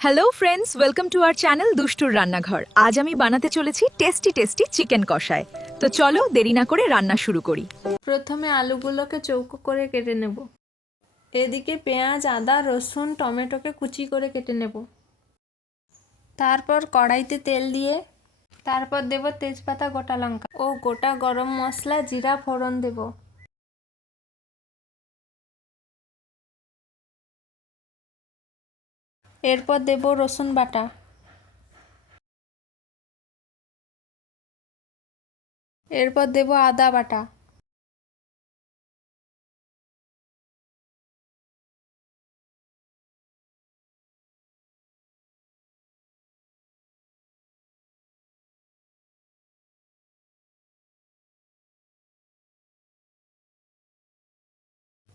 Hello friends, welcome to our channel দুষ্টুর রান্নাঘর। আজ আমি বানাতে চলেছি টেস্টি টেস্টি চিকেন কষায়। তো চলো দেরি না করে রান্না শুরু করি। প্রথমে আলুগুলোকে চৌকো করে কেটে নেব। এদিকে পেঁয়াজ, আদা, রসুন, টমেটোকে কুচি করে কেটে নেব। তারপর কড়াইতে তেল দিয়ে তারপর দেব তেজপাতা, গোটা লঙ্কা ও গোটা গরম মশলা, জিরা ফোড়ন দেব। এরপর দেব রসুন বাটা, এরপর দেব আদা বাটা,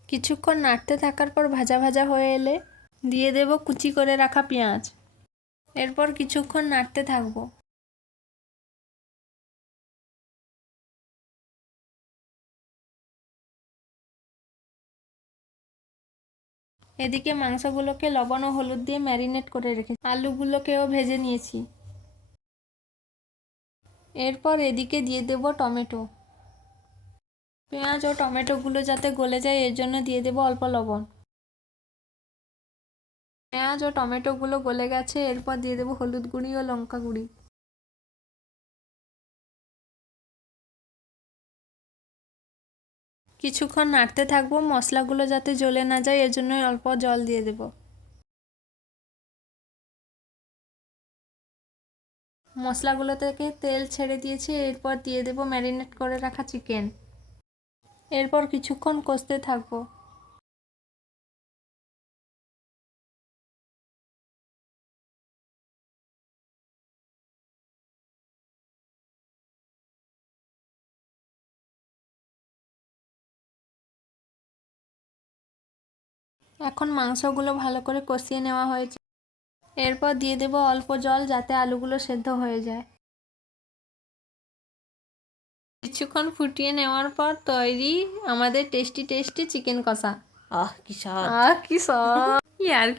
কিছুক্ষণ নাড়তে থাকার পর ভাজা ভাজা হয়ে এলে দিয়ে দেব কুচি করে রাখা পেঁয়াজ। এরপর কিছুক্ষণ নাড়তে থাকবো। এদিকে মাংসগুলোকে লবণ ও হলুদ দিয়ে ম্যারিনেট করে রেখেছি, আলুগুলোকেও ভেজে নিয়েছি। এরপর এদিকে দিয়ে দেব টমেটো। পেঁয়াজ ও টমেটোগুলো যাতে গলে যায় এর জন্য দিয়ে দেব অল্প লবণ। পেঁয়াজ ও টমেটোগুলো গলে গেছে, এরপর দিয়ে দেব হলুদ গুঁড়ি ও লঙ্কা গুঁড়ি। কিছুক্ষণ নাড়তে থাকবো, মশলাগুলো যাতে জ্বলে না যায় এর জন্য অল্প জল দিয়ে দেব। মশলাগুলো থেকে তেল ছেড়ে দিয়েছি, এরপর দিয়ে দেব ম্যারিনেট করে রাখা চিকেন। এরপর কিছুক্ষণ কষতে থাকবো। এখন মাংসগুলো ভালো করে কষিয়ে নেওয়া হয়েছে, এরপর দিয়ে দেব অল্প জল যাতে আলুগুলো সেদ্ধ হয়ে যায়। কিছুক্ষণ ফুটিয়ে নেওয়ার পর তৈরি আমাদের টেস্টি টেস্টি চিকেন কষা। কি স্বাদ! কি স্বাদ!